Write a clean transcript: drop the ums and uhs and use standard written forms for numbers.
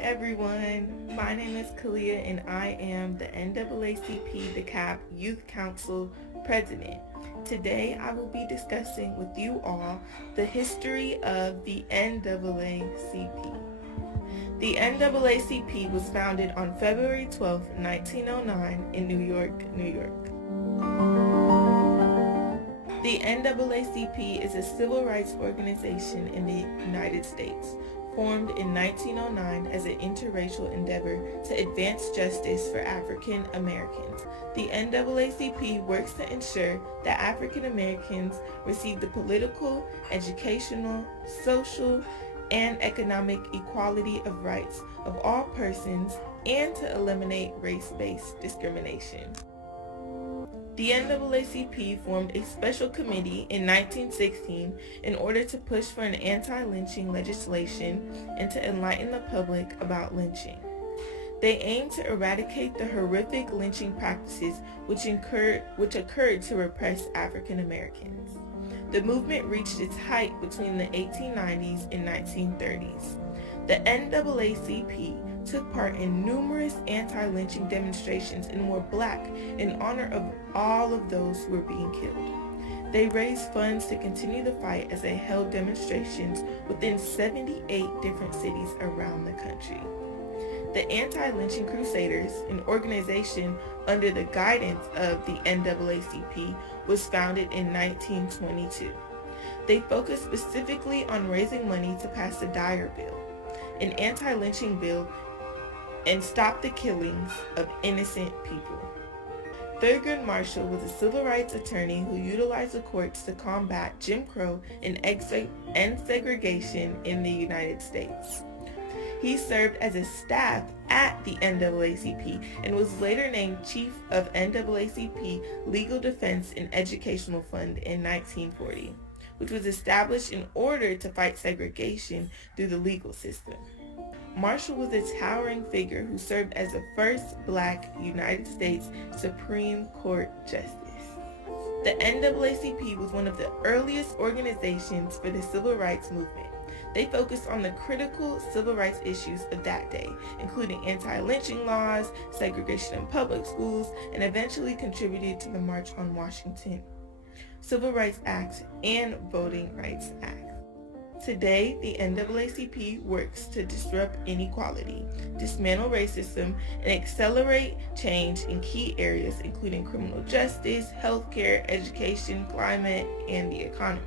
everyone, my name is Kalia and I am the NAACP DeKalb Youth Council President. Today I will be discussing with you all the history of the NAACP. The NAACP was founded on February 12, 1909 in New York, New York. The NAACP is a civil rights organization in the United States, formed in 1909 as an interracial endeavor to advance justice for African Americans. The NAACP works to ensure that African Americans receive the political, educational, social, and economic equality of rights of all persons and to eliminate race-based discrimination. The NAACP formed a special committee in 1916 in order to push for an anti-lynching legislation and to enlighten the public about lynching. They aimed to eradicate the horrific lynching practices which occurred to repress African Americans. The movement reached its height between the 1890s and 1930s. The NAACP took part in numerous anti-lynching demonstrations and wore black in honor of all of those who were being killed. They raised funds to continue the fight as they held demonstrations within 78 different cities around the country. The Anti-Lynching Crusaders, an organization under the guidance of the NAACP, was founded in 1922. They focused specifically on raising money to pass the Dyer Bill, an anti-lynching bill, and stop the killings of innocent people. Thurgood Marshall was a civil rights attorney who utilized the courts to combat Jim Crow and segregation in the United States. He served as a staff at the NAACP and was later named Chief of NAACP Legal Defense and Educational Fund in 1940, which was established in order to fight segregation through the legal system. Marshall was a towering figure who served as the first Black United States Supreme Court Justice. The NAACP was one of the earliest organizations for the civil rights movement. They focused on the critical civil rights issues of that day, including anti-lynching laws, segregation in public schools, and eventually contributed to the March on Washington, Civil Rights Act, and Voting Rights Act. Today, the NAACP works to disrupt inequality, dismantle racism, and accelerate change in key areas including criminal justice, healthcare, education, climate, and the economy.